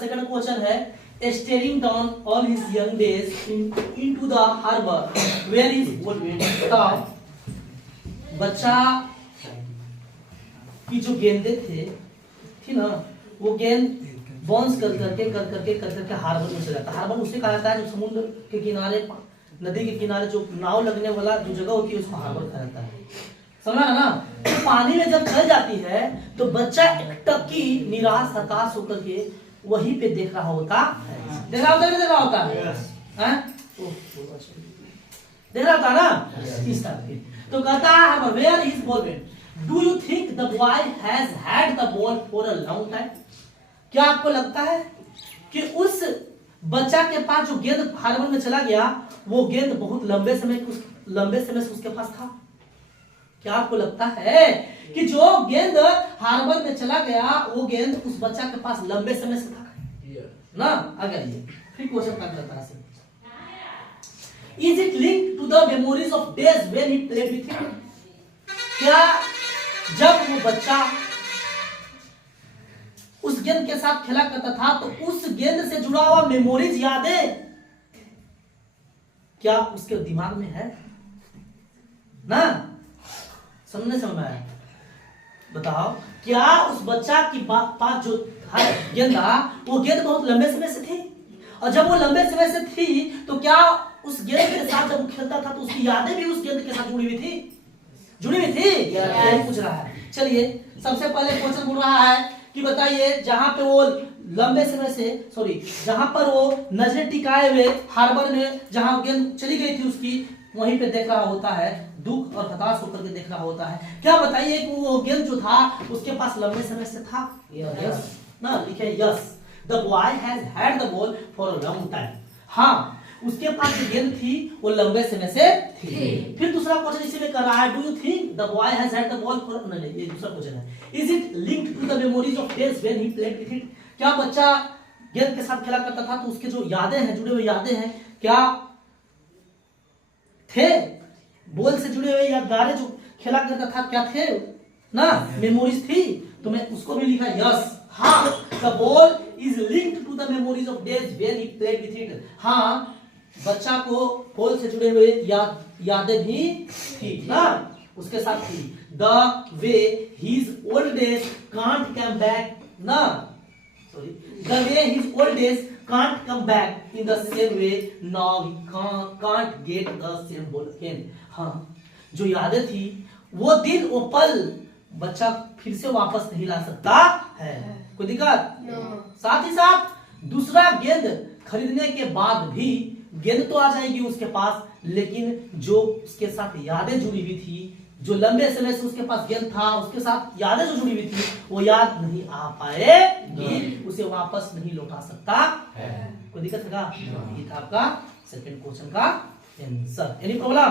Second question है staring down all his young days into the harbour where is बच्चा की जो गेंदे थी ना, वो गेंद बाउंस कर करके हार्बर में चला जाता है। हार्बर उसे कहा जाता है जो समुद्र के किनारे, नदी के किनारे जो नाव लगने वाला जो जगह होती है उसको हार्बर कहा जाता है। समझा ना? तो पानी में जब चल जाती है तो बच्चा एकटकी निराश हताश होकर के वहीं पे देख रहा होता है। देख रहा होता है ना इस तरह के। तो कहता है where is ball went, do you think the boy has had the ball for a long time? क्या आपको लगता है कि उस बच्चा के पास जो गेंद हार्बर में चला गया वो गेंद बहुत लंबे समय से उसके पास था? क्या आपको लगता है कि जो गेंद हार्बर में चला गया वो गेंद उस बच्चा के पास लंबे समय से था ना? आगे आइए फिर क्वेश्चन करता है। Is it linked to the memories of days when he played with him? क्या जब वो बच्चा उस गेंद के साथ खेला करता था तो उस गेंद से जुड़ा हुआ मेमोरीज, यादें क्या उसके दिमाग में है ना? समझ में आया? बताओ, क्या उस बच्चा की पास जो गेंद था वो गेंद बहुत लंबे समय से थी? और जब वो लंबे समय से थी तो क्या उस गेंद के साथ जब वो खेलता था तो उसकी यादें भी उस गेंद के साथ जुड़ी हुई थी? यही पूछ रहा है। चलिए सबसे पहले क्वेश्चन बोल रहा है कि बताइए जहां पे वो लंबे समय से जहां पर वो नजरें टिकाए हुए हार्बर में जहां गेंद चली गई थी उसकी, वहीं पे देख रहा होता है, दुख और हताश होकर के देख रहा होता है। क्या बताइए कि वो गेंद जो था उसके पास लंबे समय से था? यस ना, लिखे yes. The boy has had the ball for a long time. हाँ, उसके पास जो गेंद थी वो लंबे समय से थी। फिर दूसरा क्वेश्चन इसी में कर रहा है, do you think the boy has had the ball for, नहीं ये दूसरा क्वेश्चन है, is it linked to the memories of days when he played with it? क्या बच्चा गेंद के साथ खेला करता था तो उसके जो यादें हैं, जुड़े हुए यादें हैं, क्या थे? बॉल से जुड़े हुए यादगारें जो खेला करता था क्या थे ना? मेमोरीज थी। तो मैं उसको भी लिखा यस। हाँ, the ball is linked to the memories of days when he played with it. हाँ, बच्चा को बॉल से जुड़े हुए यादें भी थी ना, उसके साथ थी। The way his old days can't come back ना, the way his old days can't come back in the same way, now he can't get the same ball again. हाँ, जो यादें थी वो दिन वो पल बच्चा फिर से वापस नहीं ला सकता है। कोई दिक्कत? साथ ही साथ दूसरा गेंद खरीदने के बाद भी गेंद तो आ जाएगी उसके पास, लेकिन जो उसके साथ यादें जुड़ी हुई थी, जो लंबे समय से उसके पास गेंद था, उसके साथ यादें जो जुड़ी हुई थी, वो याद नहीं आ पाएगी, उसे वापस नहीं लौटा सकता है। कोई दिक्कत है? ये था आपका सेकंड क्वेश्चन का आंसर। Any problem?